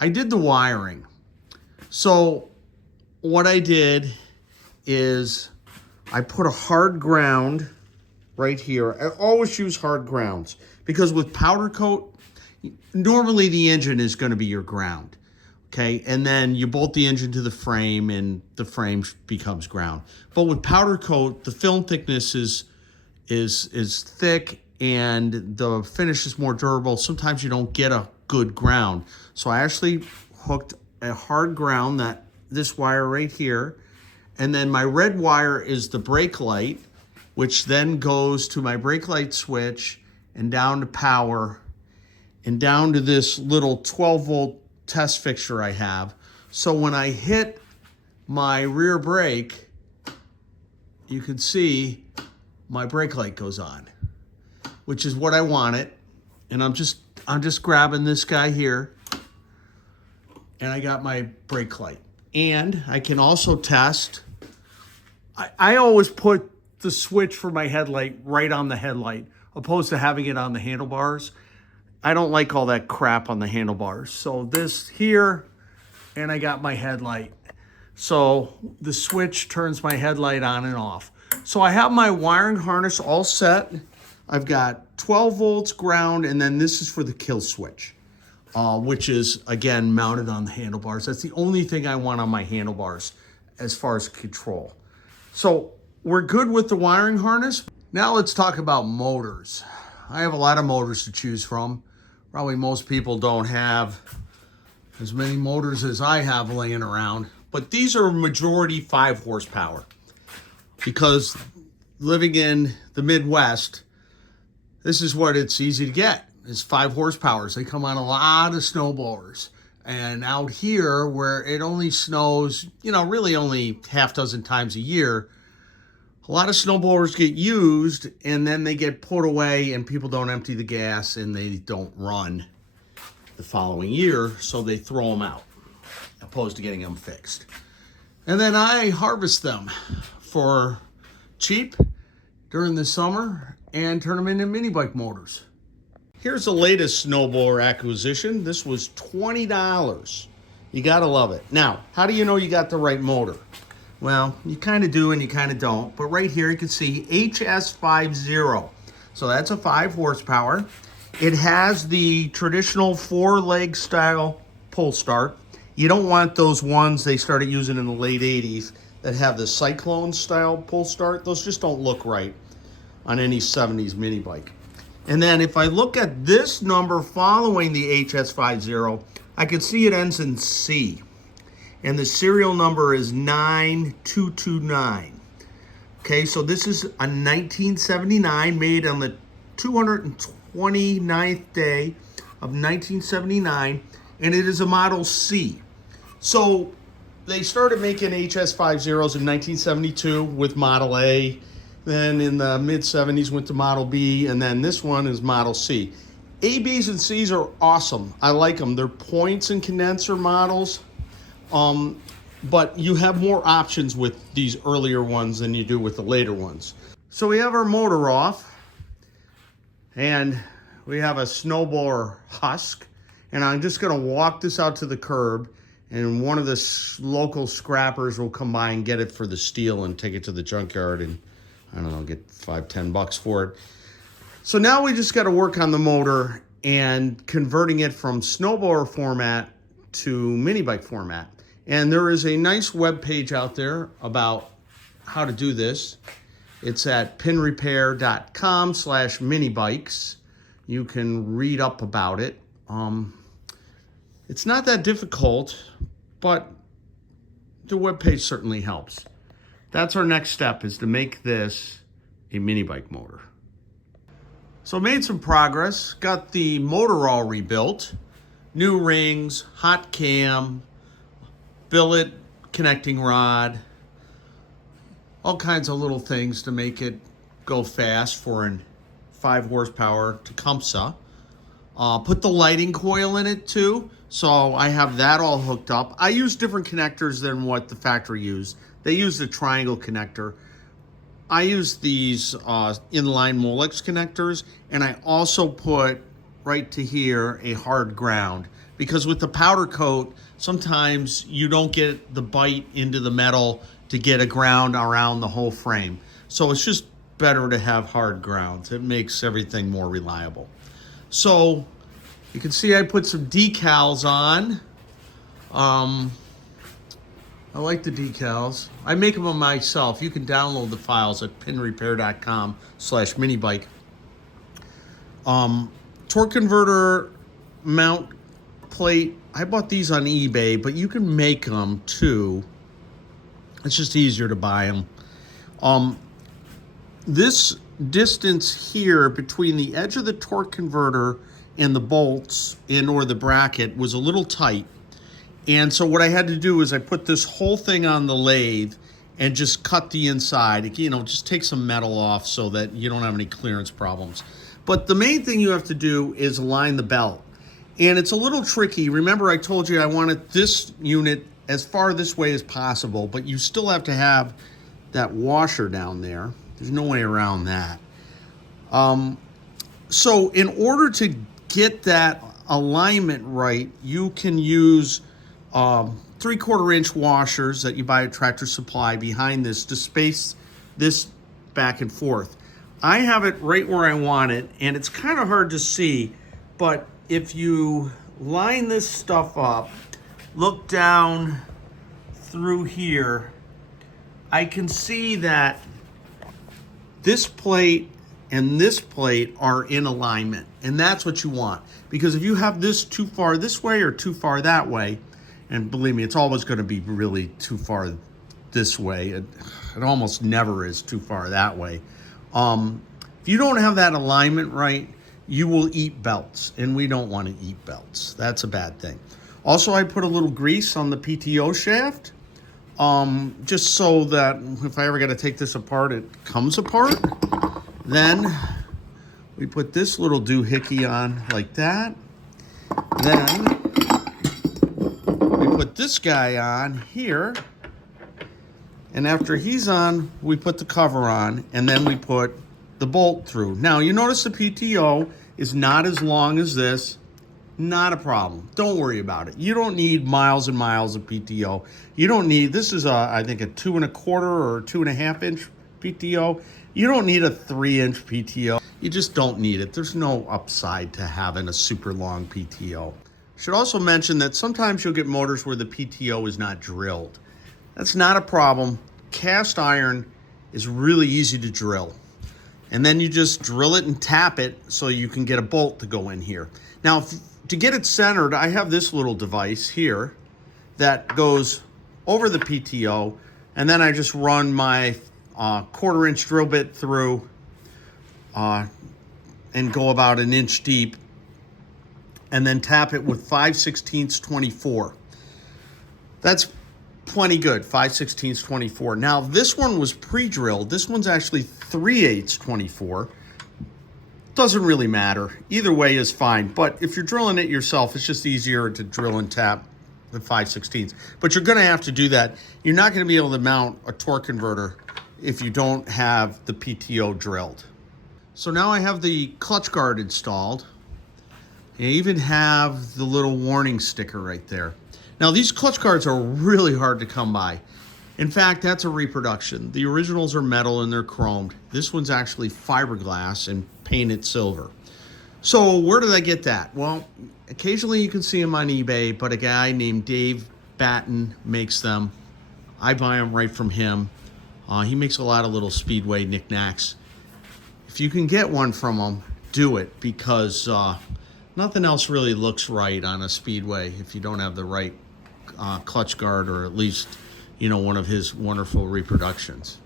I did the wiring. So what I did is I put a hard ground right here. I always use hard grounds because with powder coat, normally the engine is going to be your ground. Okay, and then you bolt the engine to the frame and the frame becomes ground. But with powder coat, the film thickness is thick and the finish is more durable. Sometimes you don't get a good ground. So I actually hooked a hard ground, that this wire right here, and then my red wire is the brake light, which then goes to my brake light switch and down to power and down to this little 12-volt test fixture I have. So when I hit my rear brake, you can see my brake light goes on, which is what I wanted. And I'm just grabbing this guy here and I got my brake light. And I can also test, I always put the switch for my headlight right on the headlight, opposed to having it on the handlebars. I don't like all that crap on the handlebars. So this here, and I got my headlight. So the switch turns my headlight on and off. So I have my wiring harness all set. I've got 12 volts ground, and then this is for the kill switch, which is, again, mounted on the handlebars. That's the only thing I want on my handlebars as far as control. So we're good with the wiring harness. Now let's talk about motors. I have a lot of motors to choose from. Probably most people don't have as many motors as I have laying around, but these are majority 5 horsepower because living in the Midwest, this is what it's easy to get, is 5 horsepowers. They come on a lot of snowblowers. And out here where it only snows, really only half dozen times a year, a lot of snowblowers get used and then they get put away and people don't empty the gas and they don't run the following year, so they throw them out opposed to getting them fixed. And then I harvest them for cheap during the summer and turn them into mini bike motors. Here's the latest snowblower acquisition. This was $20. You gotta love it. Now, how do you know you got the right motor? Well, you kind of do and you kind of don't, but right here you can see HS50. So that's a 5 horsepower. It has the traditional 4-leg style pull start. You don't want those ones they started using in the late 80s that have the cyclone style pull start. Those just don't look right on any 70s mini bike. And then if I look at this number following the HS50, I can see it ends in C. And the serial number is 9229. Okay, so this is a 1979, made on the 229th day of 1979, and it is a Model C. So they started making HS50s in 1972 with Model A, then in the mid-70s went to Model B, and then this one is Model C. A, Bs, and Cs are awesome. I like them. They're points and condenser models. But you have more options with these earlier ones than you do with the later ones. So we have our motor off and we have a snowblower husk, and I'm just going to walk this out to the curb and one of the local scrappers will come by and get it for the steel and take it to the junkyard and, I don't know, get $5-10 for it. So now we just got to work on the motor and converting it from snowblower format to mini bike format. And there is a nice web page out there about how to do this. It's at pinrepair.com/minibikes. You can read up about it. It's not that difficult, but the web page certainly helps. That's our next step, is to make this a mini bike motor. So made some progress, got the motor all rebuilt, new rings, hot cam, billet connecting rod, all kinds of little things to make it go fast for a 5 horsepower Tecumseh. Put the lighting coil in it too, so I have that all hooked up. I use different connectors than what the factory used. They used a triangle connector. I use these inline Molex connectors, and I also put right to here a hard ground, because with the powder coat, sometimes you don't get the bite into the metal to get a ground around the whole frame. So it's just better to have hard grounds. It makes everything more reliable. So you can see I put some decals on. I like the decals. I make them myself. You can download the files at pinrepair.com/minibike. Torque converter mount plate. I bought these on eBay, but you can make them too. It's just easier to buy them. This distance here between the edge of the torque converter and the bolts or the bracket was a little tight. And so what I had to do is I put this whole thing on the lathe and just cut the inside, you know, just take some metal off so that you don't have any clearance problems. But the main thing you have to do is align the belt. And it's a little tricky. Remember, I told you I wanted this unit as far this way as possible, but you still have to have that washer down there. There's no way around that. So in order to get that alignment right, you can use 3/4 inch washers that you buy at Tractor Supply behind this to space this back and forth. I have it right where I want it, and it's kind of hard to see, but if you line this stuff up, look down through here, I can see that this plate and this plate are in alignment, and that's what you want. Because if you have this too far this way or too far that way, and believe me, it's always going to be really too far this way. It almost never is too far that way. If you don't have that alignment right, you will eat belts, and we don't want to eat belts. That's a bad thing. Also, I put a little grease on the PTO shaft, just so that if I ever got to take this apart, it comes apart. Then we put this little doohickey on like that. Then we put this guy on here. And after he's on, we put the cover on, and then we put the bolt through. Now, you notice the PTO is not as long as this. Not a problem. Don't worry about it. You don't need miles and miles of PTO. You don't need, this is I think a 2 1/4 or 2.5 inch PTO. You don't need a 3 inch PTO. You just don't need it. There's no upside to having a super long PTO. Should also mention that sometimes you'll get motors where the PTO is not drilled. That's not a problem. Cast iron is really easy to drill. And then you just drill it and tap it so you can get a bolt to go in here. Now, to get it centered, I have this little device here that goes over the PTO, and then I just run my 1/4 inch drill bit through and go about 1 inch deep, and then tap it with 5/16 24. That's plenty good, 5/16 24. Now, this one was pre-drilled. This one's actually 3/8 24. Doesn't really matter. Either way is fine. But if you're drilling it yourself, it's just easier to drill and tap the 5/16. But you're going to have to do that. You're not going to be able to mount a torque converter if you don't have the PTO drilled. So now I have the clutch guard installed. I even have the little warning sticker right there. Now, these clutch guards are really hard to come by. In fact, that's a reproduction. The originals are metal and they're chromed. This one's actually fiberglass and painted silver. So where did I get that? Well, occasionally you can see them on eBay, but a guy named Dave Batten makes them. I buy them right from him. He makes a lot of little Speedway knickknacks. If you can get one from him, do it, because nothing else really looks right on a Speedway if you don't have the right clutch guard, or at least, you know, one of his wonderful reproductions.